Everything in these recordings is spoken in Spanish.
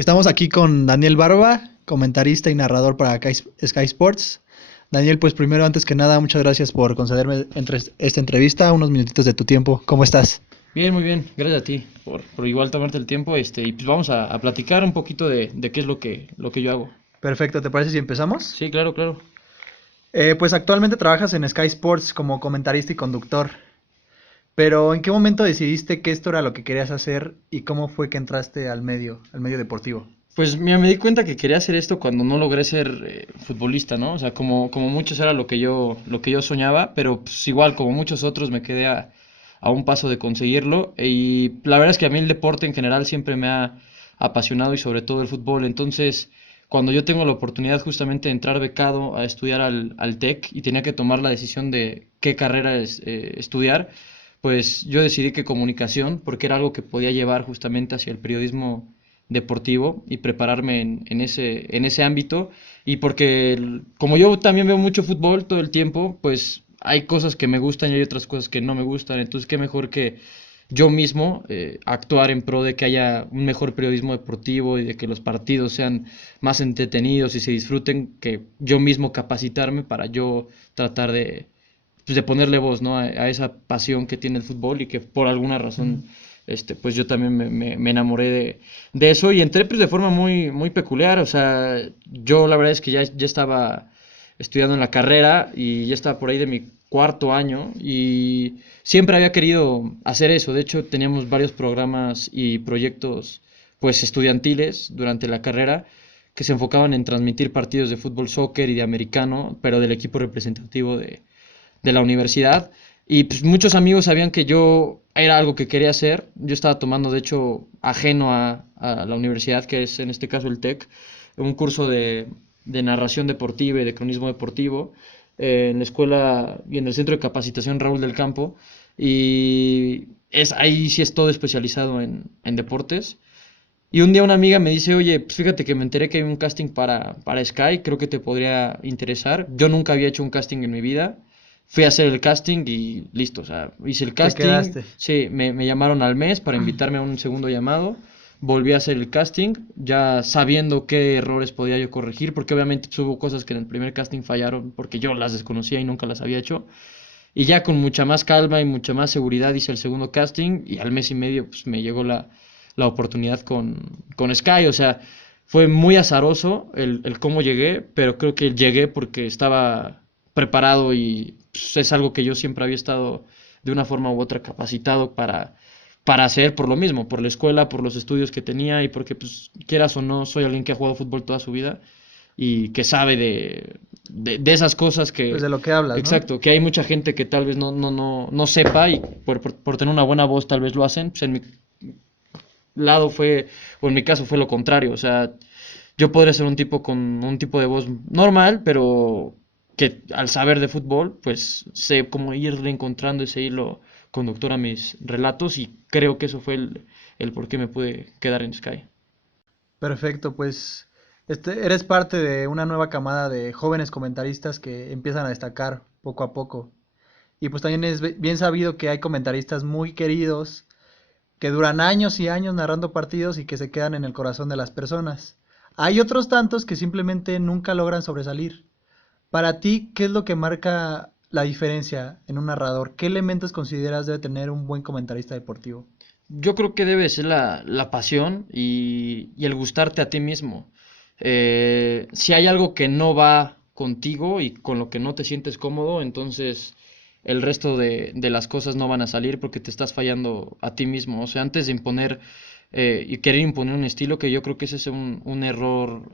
Estamos aquí con Daniel Barba, comentarista y narrador para Sky Sports. Daniel, pues primero, antes que nada, muchas gracias por concederme esta entrevista, unos minutitos de tu tiempo. ¿Cómo estás? Bien, muy bien, gracias a ti por igual tomarte el tiempo, y pues vamos a platicar un poquito de qué es lo que yo hago. Perfecto, ¿te parece si empezamos? Sí, claro, claro. Pues actualmente trabajas en Sky Sports como comentarista y conductor, pero ¿en qué momento decidiste que esto era lo que querías hacer y cómo fue que entraste al medio deportivo? Pues mira, me di cuenta que quería hacer esto cuando no logré ser futbolista, ¿no? O sea, como muchos era lo que yo soñaba, pero pues igual como muchos otros me quedé a un paso de conseguirlo. Y la verdad es que a mí el deporte en general siempre me ha apasionado y sobre todo el fútbol. Entonces, cuando yo tengo la oportunidad justamente de entrar becado a estudiar al TEC y tenía que tomar la decisión de qué carrera estudiar, pues yo decidí que comunicación, porque era algo que podía llevar justamente hacia el periodismo deportivo y prepararme en ese ámbito. Y porque como yo también veo mucho fútbol todo el tiempo, pues hay cosas que me gustan y hay otras cosas que no me gustan. Entonces, qué mejor que yo mismo actuar en pro de que haya un mejor periodismo deportivo y de que los partidos sean más entretenidos y se disfruten, que yo mismo capacitarme para yo tratar pues de ponerle voz, ¿no? A esa pasión que tiene el fútbol y que por alguna Ujú. razón pues yo también me enamoré de eso y entré pues de forma muy, muy peculiar. O sea, yo la verdad es que ya estaba estudiando en la carrera y ya estaba por ahí de mi cuarto año y siempre había querido hacer eso. De hecho, teníamos varios programas y proyectos pues estudiantiles durante la carrera que se enfocaban en transmitir partidos de fútbol, soccer y de americano, pero del equipo representativo de la universidad. Y pues muchos amigos sabían que yo era algo que quería hacer. Yo estaba tomando, de hecho, ajeno a la universidad, que es en este caso el TEC, un curso de narración deportiva y de cronismo deportivo en la escuela y en el centro de capacitación Raúl del Campo. Y ahí sí es todo especializado en deportes. Y un día una amiga me dice, oye, pues fíjate que me enteré que hay un casting para Sky, creo que te podría interesar. Yo nunca había hecho un casting en mi vida. Fui a hacer el casting y listo, o sea, hice el Te casting, quedaste. sí, me llamaron al mes para invitarme a un segundo llamado. Volví a hacer el casting, ya sabiendo qué errores podía yo corregir, porque obviamente pues, hubo cosas que en el primer casting fallaron porque yo las desconocía y nunca las había hecho. Y ya con mucha más calma y mucha más seguridad hice el segundo casting y al mes y medio pues me llegó la oportunidad con Sky. O sea, fue muy azaroso el cómo llegué, pero creo que llegué porque estaba preparado y pues, es algo que yo siempre había estado de una forma u otra capacitado para hacer por lo mismo, por la escuela, por los estudios que tenía y porque pues quieras o no, soy alguien que ha jugado fútbol toda su vida y que sabe de esas cosas Pues que, de lo que hablas, ¿no? exacto, que hay mucha gente que tal vez no sepa y por tener una buena voz tal vez lo hacen. Pues en mi lado fue, o en mi caso fue lo contrario. O sea, yo podría ser un tipo con un tipo de voz normal, pero que al saber de fútbol, pues sé cómo irle encontrando ese hilo conductor a mis relatos y creo que eso fue el por qué me pude quedar en Sky. Perfecto, pues eres parte de una nueva camada de jóvenes comentaristas que empiezan a destacar poco a poco. Y pues también es bien sabido que hay comentaristas muy queridos que duran años y años narrando partidos y que se quedan en el corazón de las personas. Hay otros tantos que simplemente nunca logran sobresalir. Para ti, ¿qué es lo que marca la diferencia en un narrador? ¿Qué elementos consideras debe tener un buen comentarista deportivo? Yo creo que debe ser la pasión y el gustarte a ti mismo. Si hay algo que no va contigo y con lo que no te sientes cómodo, entonces el resto de las cosas no van a salir porque te estás fallando a ti mismo. O sea, antes de imponer y querer imponer un estilo, que yo creo que ese es un error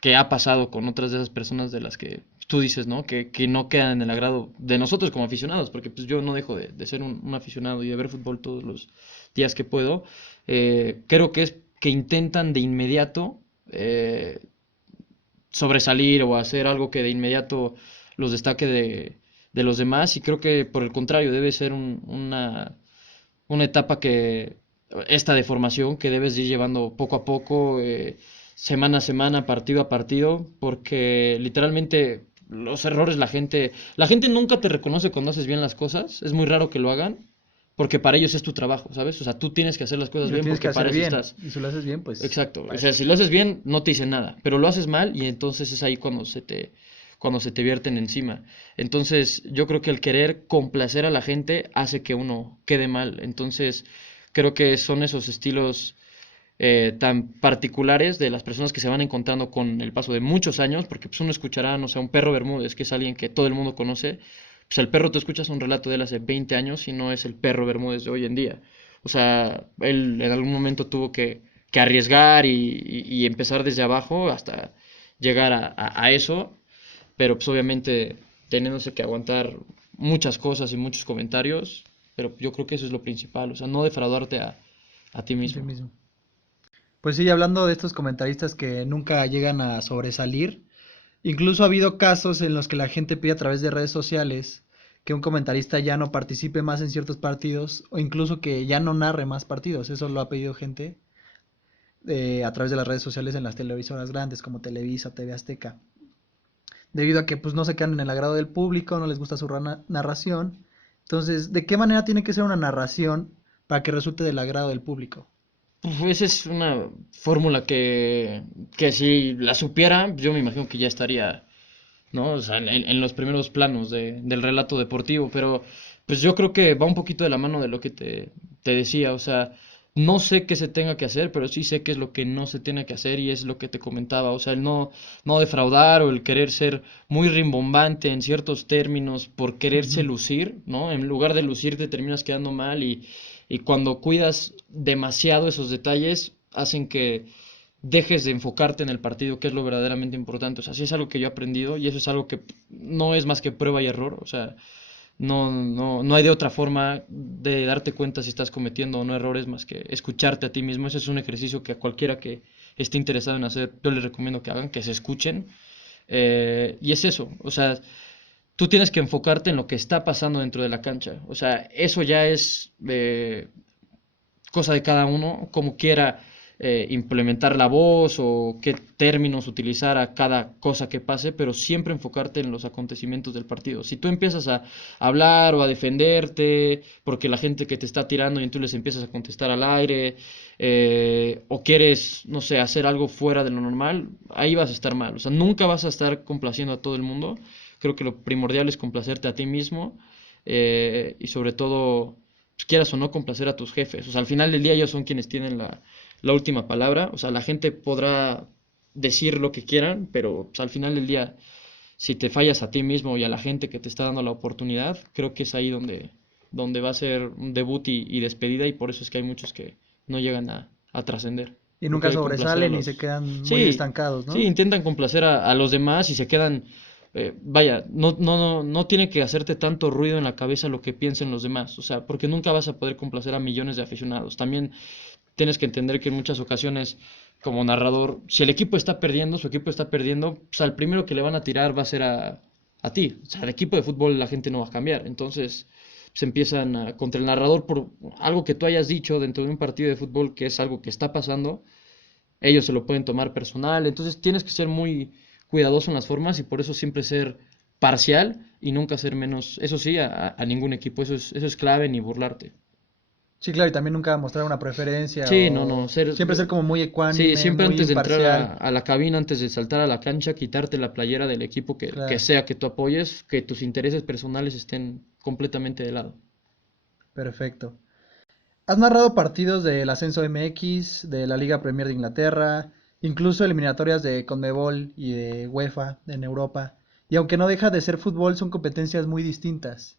que ha pasado con otras de esas personas de las que tú dices, ¿no? Que no quedan en el agrado de nosotros como aficionados, porque pues yo no dejo de ser un aficionado y de ver fútbol todos los días que puedo. Creo que es que intentan de inmediato sobresalir o hacer algo que de inmediato los destaque de los demás y creo que por el contrario debe ser una etapa que esta de formación que debes ir llevando poco a poco, semana a semana, partido a partido, porque literalmente los errores la gente nunca te reconoce cuando haces bien las cosas, es muy raro que lo hagan, porque para ellos es tu trabajo, ¿sabes? O sea, tú tienes que hacer las Y cosas lo bien tienes que porque hacer para eso bien. estás. Y si lo haces bien, pues Exacto. O para sea, eso. si lo haces bien, no te dicen nada, pero lo haces mal y entonces es ahí cuando se te vierten encima. Entonces, yo creo que el querer complacer a la gente hace que uno quede mal. Entonces, creo que son esos estilos tan particulares de las personas que se van encontrando con el paso de muchos años, porque pues uno escuchará, no sé, un perro Bermúdez, que es alguien que todo el mundo conoce, pues el perro tú escuchas un relato de él hace 20 años y no es el perro Bermúdez de hoy en día. O sea, él en algún momento tuvo que arriesgar y empezar desde abajo hasta llegar a eso, pero pues obviamente teniéndose que aguantar muchas cosas y muchos comentarios, pero yo creo que eso es lo principal, o sea, no defraudarte a ti En ti mismo. mismo. Pues sí, hablando de estos comentaristas que nunca llegan a sobresalir, incluso ha habido casos en los que la gente pide a través de redes sociales que un comentarista ya no participe más en ciertos partidos o incluso que ya no narre más partidos. Eso lo ha pedido gente a través de las redes sociales en las televisoras grandes como Televisa, TV Azteca, debido a que pues no se quedan en el agrado del público, no les gusta su narración. Entonces, ¿de qué manera tiene que ser una narración para que resulte del agrado del público? Pues esa es una fórmula que si la supiera, yo me imagino que ya estaría, ¿no? O sea, en los primeros planos del relato deportivo, pero pues yo creo que va un poquito de la mano de lo que te decía, o sea, no sé qué se tenga que hacer, pero sí sé qué es lo que no se tiene que hacer y es lo que te comentaba, o sea, el no defraudar o el querer ser muy rimbombante en ciertos términos por quererse Ujú. lucir, ¿no? En lugar de lucir te terminas quedando mal y cuando cuidas demasiado esos detalles hacen que dejes de enfocarte en el partido, que es lo verdaderamente importante. O sea, sí es algo que yo he aprendido y eso es algo que no es más que prueba y error. O sea, no hay de otra forma de darte cuenta si estás cometiendo o no errores más que escucharte a ti mismo. Ese es un ejercicio que a cualquiera que esté interesado en hacer, yo les recomiendo que hagan, que se escuchen. Y es eso, o sea, tú tienes que enfocarte en lo que está pasando dentro de la cancha. O sea, eso ya es cosa de cada uno, como quiera implementar la voz o qué términos utilizar a cada cosa que pase, pero siempre enfocarte en los acontecimientos del partido. Si tú empiezas a hablar o a defenderte porque la gente que te está tirando y tú les empiezas a contestar al aire, o quieres, no sé, hacer algo fuera de lo normal, ahí vas a estar mal. O sea, nunca vas a estar complaciendo a todo el mundo. Creo que lo primordial es complacerte a ti mismo y sobre todo pues, quieras o no complacer a tus jefes. O sea, al final del día ellos son quienes tienen la última palabra. O sea, la gente podrá decir lo que quieran, pero pues, al final del día, si te fallas a ti mismo y a la gente que te está dando la oportunidad, creo que es ahí donde va a ser un debut y despedida y por eso es que hay muchos que no llegan a trascender. Y nunca Porque complacer a sobresalen y se los... quedan muy Sí, estancados, sí, ¿no? intentan complacer a los demás y se quedan vaya, no tiene que hacerte tanto ruido en la cabeza lo que piensen los demás, o sea, porque nunca vas a poder complacer a millones de aficionados. También tienes que entender que en muchas ocasiones, como narrador, si el equipo está perdiendo, su equipo está perdiendo, pues al primero que le van a tirar va a ser a ti. O sea, el equipo de fútbol la gente no va a cambiar. Entonces, se empiezan contra el narrador por algo que tú hayas dicho dentro de un partido de fútbol que es algo que está pasando ellos se lo pueden tomar personal, entonces tienes que ser muy cuidadoso en las formas y por eso siempre ser parcial y nunca ser menos, eso sí, a ningún equipo, eso es clave ni burlarte. Sí, claro, y también nunca mostrar una preferencia Sí, no, o siempre ser como muy sí, ecuánime, siempre muy antes de entrar imparcial. a la cabina, antes de saltar a la cancha, quitarte la playera del equipo que Claro, sea que tú apoyes, que tus intereses personales estén completamente de lado. perfecto. Has narrado partidos del Ascenso MX, de la Liga Premier de Inglaterra, incluso eliminatorias de CONMEBOL y de UEFA en Europa. Y aunque no deja de ser fútbol, son competencias muy distintas.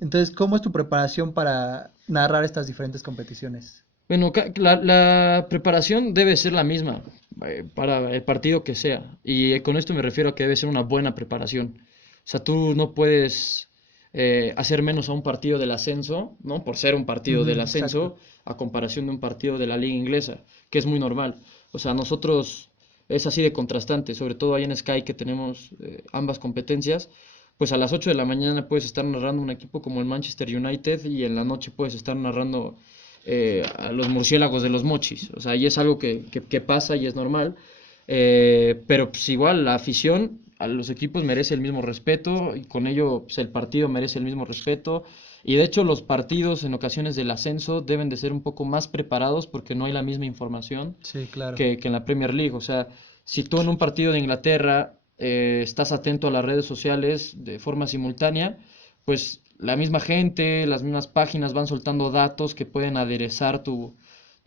Entonces, ¿cómo es tu preparación para narrar estas diferentes competiciones? Bueno, la preparación debe ser la misma para el partido que sea. Y con esto me refiero a que debe ser una buena preparación. O sea, tú no puedes hacer menos a un partido del ascenso, ¿no? Por ser un partido del Ujú, exacto. ascenso, a comparación de un partido de la liga inglesa, que es muy normal. O sea, nosotros es así de contrastante, sobre todo ahí en Sky que tenemos ambas competencias. Pues a las 8 de la mañana puedes estar narrando un equipo como el Manchester United y en la noche puedes estar narrando a los murciélagos de los mochis. O sea, y es algo que pasa y es normal. Pero pues igual la afición a los equipos merece el mismo respeto y con ello pues, el partido merece el mismo respeto Y de hecho los partidos en ocasiones del ascenso deben de ser un poco más preparados porque no hay la misma información Sí, claro. que en la Premier League. O sea, si tú en un partido de Inglaterra estás atento a las redes sociales de forma simultánea, pues la misma gente, las mismas páginas van soltando datos que pueden aderezar tu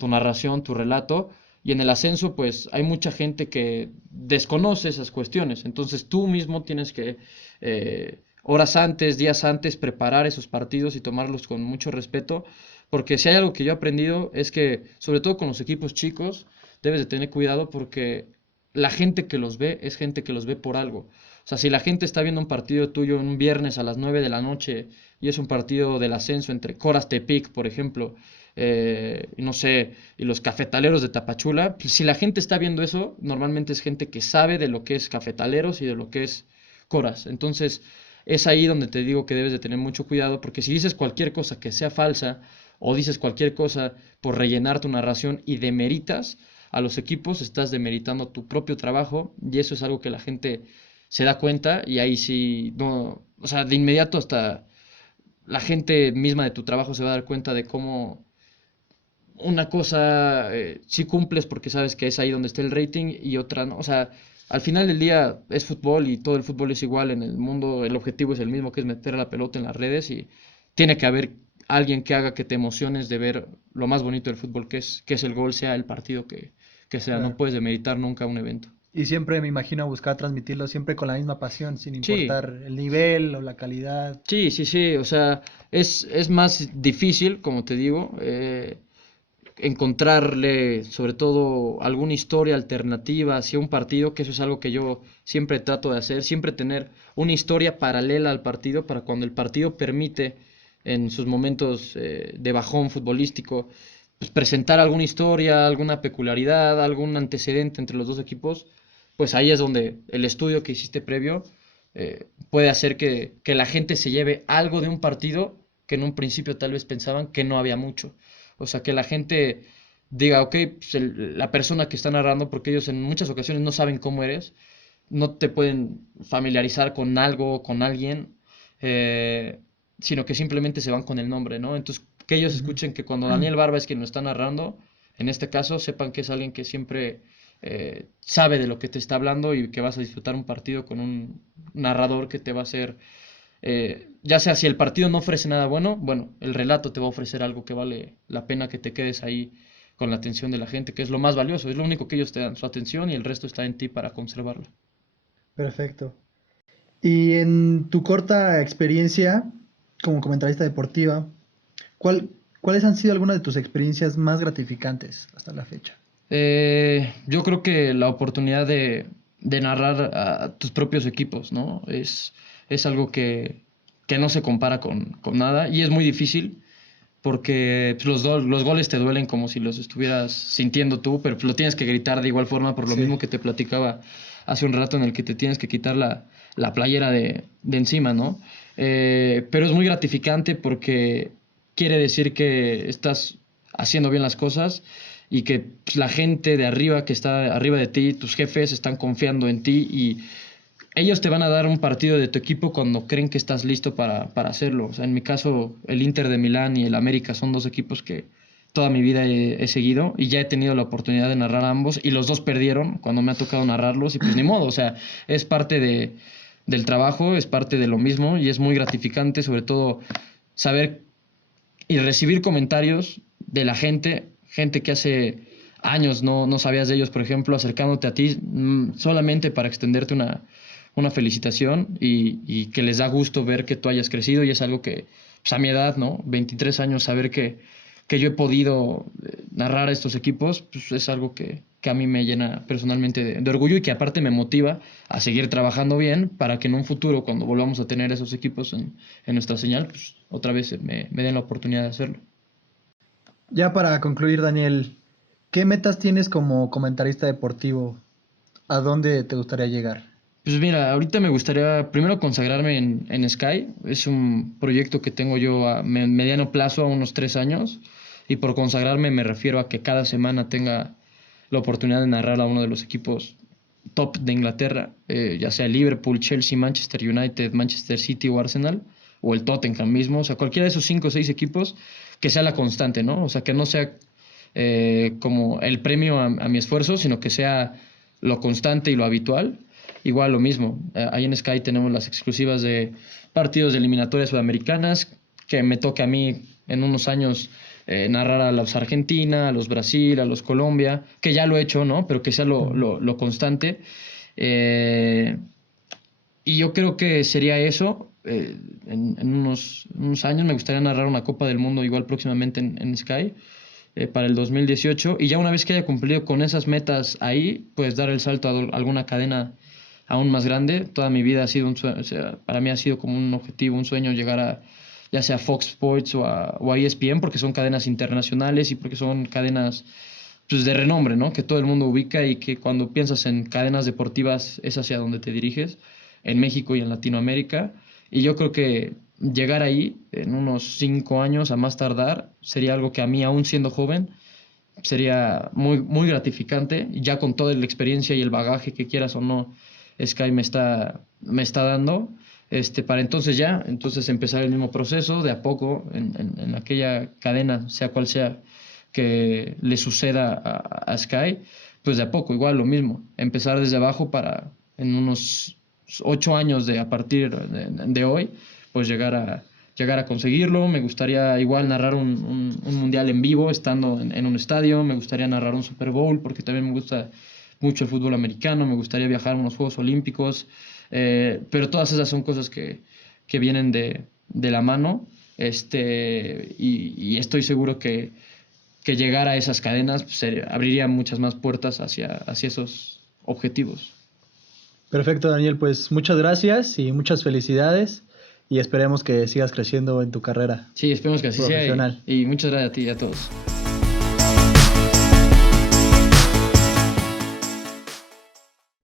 narración, tu relato. Y en el ascenso, pues hay mucha gente que desconoce esas cuestiones. Entonces tú mismo tienes que horas antes, días antes, preparar esos partidos y tomarlos con mucho respeto. Porque si hay algo que yo he aprendido es que, sobre todo con los equipos chicos, debes de tener cuidado porque la gente que los ve es gente que los ve por algo. O sea, si la gente está viendo un partido tuyo un viernes a las 9 de la noche y es un partido del ascenso entre Coras Tepic, por ejemplo, no sé, y los cafetaleros de Tapachula, pues si la gente está viendo eso, normalmente es gente que sabe de lo que es cafetaleros y de lo que es Coras. Entonces, es ahí donde te digo que debes de tener mucho cuidado porque si dices cualquier cosa que sea falsa o dices cualquier cosa por rellenar tu narración y demeritas a los equipos, estás demeritando tu propio trabajo y eso es algo que la gente se da cuenta y ahí sí, no, o sea, de inmediato hasta la gente misma de tu trabajo se va a dar cuenta de cómo una cosa sí cumples porque sabes que es ahí donde está el rating y otra no. O sea, al final del día es fútbol y todo el fútbol es igual en el mundo, el objetivo es el mismo, que es meter la pelota en las redes y tiene que haber alguien que haga que te emociones de ver lo más bonito del fútbol, que es el gol, sea el partido que sea. No Claro. puedes demeritar nunca un evento. Y siempre me imagino buscar transmitirlo siempre con la misma pasión, sin Sí, importar el nivel o la calidad. sí, sí, sí. O sea, es más difícil, como te digo, encontrarle sobre todo alguna historia alternativa hacia un partido, que eso es algo que yo siempre trato de hacer, siempre tener una historia paralela al partido para cuando el partido permite en sus momentos de bajón futbolístico, pues presentar alguna historia, alguna peculiaridad, algún antecedente entre los dos equipos, pues ahí es donde el estudio que hiciste previo puede hacer que la gente se lleve algo de un partido que en un principio tal vez pensaban que no había mucho. O sea, que la gente diga, ok, pues la persona que está narrando, porque ellos en muchas ocasiones no saben cómo eres, no te pueden familiarizar con algo, con alguien, eh, sino que simplemente se van con el nombre, ¿no? Entonces, que ellos Ujú. escuchen que cuando Daniel Barba es quien lo está narrando, en este caso, sepan que es alguien que siempre sabe de lo que te está hablando y que vas a disfrutar un partido con un narrador que te va a hacer ya sea si el partido no ofrece nada bueno, bueno, el relato te va a ofrecer algo que vale la pena que te quedes ahí con la atención de la gente, que es lo más valioso, es lo único que ellos te dan, su atención y el resto está en ti para conservarla. Perfecto. Y en tu corta experiencia como comentarista deportiva, ¿cuál, ¿cuáles han sido algunas de tus experiencias más gratificantes hasta la fecha? Yo creo que la oportunidad de narrar a tus propios equipos, ¿no? Es algo que no se compara con nada y es muy difícil porque pues, los goles te duelen como si los estuvieras sintiendo tú, pero pues, lo tienes que gritar de igual forma por lo Sí. mismo que te platicaba hace un rato en el que te tienes que quitar la playera de encima, ¿no? Pero es muy gratificante porque quiere decir que estás haciendo bien las cosas y que pues, la gente de arriba que está arriba de ti, tus jefes están confiando en ti y ellos te van a dar un partido de tu equipo cuando creen que estás listo para hacerlo. O sea, en mi caso, el Inter de Milán y el América son dos equipos que toda mi vida he seguido y ya he tenido la oportunidad de narrar a ambos y los dos perdieron cuando me ha tocado narrarlos y pues ni modo, o sea, es parte del trabajo, es parte de lo mismo y es muy gratificante sobre todo saber y recibir comentarios de la gente, gente que hace años no sabías de ellos, por ejemplo, acercándote a ti solamente para extenderte una felicitación y que les da gusto ver que tú hayas crecido y es algo que, pues a mi edad, ¿no? 23 años, saber que yo he podido narrar a estos equipos, pues es algo que a mí me llena personalmente de orgullo y que aparte me motiva a seguir trabajando bien para que en un futuro, cuando volvamos a tener esos equipos en nuestra señal, pues otra vez me den la oportunidad de hacerlo. Ya para concluir, Daniel, ¿qué metas tienes como comentarista deportivo? ¿A dónde te gustaría llegar? Pues mira, ahorita me gustaría primero consagrarme en Sky. Es un proyecto que tengo yo a mediano plazo, a unos 3 años. Y por consagrarme me refiero a que cada semana tenga la oportunidad de narrar a uno de los equipos top de Inglaterra, ya sea Liverpool, Chelsea, Manchester United, Manchester City o Arsenal, o el Tottenham mismo, o sea, cualquiera de esos 5 o 6 equipos, que sea la constante, ¿no? O sea, que no sea como el premio a mi esfuerzo, sino que sea lo constante y lo habitual. Igual lo mismo, ahí en Sky tenemos las exclusivas de partidos de eliminatorias sudamericanas, que me toque a mí en unos años narrar a los Argentina, a los Brasil, a los Colombia, que ya lo he hecho, ¿no? Pero que sea lo constante. Eh, y yo creo que sería eso. En unos años me gustaría narrar una Copa del Mundo igual próximamente en Sky para el 2018. Y ya una vez que haya cumplido con esas metas ahí, pues dar el salto a alguna cadena aún más grande. Toda mi vida ha sido o sea, para mí ha sido como un objetivo, un sueño llegar a ya sea Fox Sports o a ESPN, porque son cadenas internacionales y porque son cadenas pues, de renombre, ¿no? Que todo el mundo ubica y que cuando piensas en cadenas deportivas es hacia donde te diriges, en México y en Latinoamérica. Y yo creo que llegar ahí en unos 5 años a más tardar sería algo que a mí, aún siendo joven, sería muy, muy gratificante, ya con toda la experiencia y el bagaje que quieras o no, Sky me está dando, para entonces empezar el mismo proceso, de a poco, en aquella cadena, sea cual sea, que le suceda a Sky, pues de a poco, igual lo mismo, empezar desde abajo para en unos 8 años a partir de hoy, pues llegar a conseguirlo. Me gustaría igual narrar un mundial en vivo, estando en un estadio. Me gustaría narrar un Super Bowl, porque también me gusta mucho el fútbol americano. Me gustaría viajar a unos Juegos Olímpicos. Pero todas esas son cosas que vienen de la mano. Y estoy seguro que llegar a esas cadenas pues, abriría muchas más puertas hacia esos objetivos. Perfecto, Daniel, pues muchas gracias y muchas felicidades y esperemos que sigas creciendo en tu carrera Sí, esperemos que así sea profesional. y muchas gracias a ti y a todos.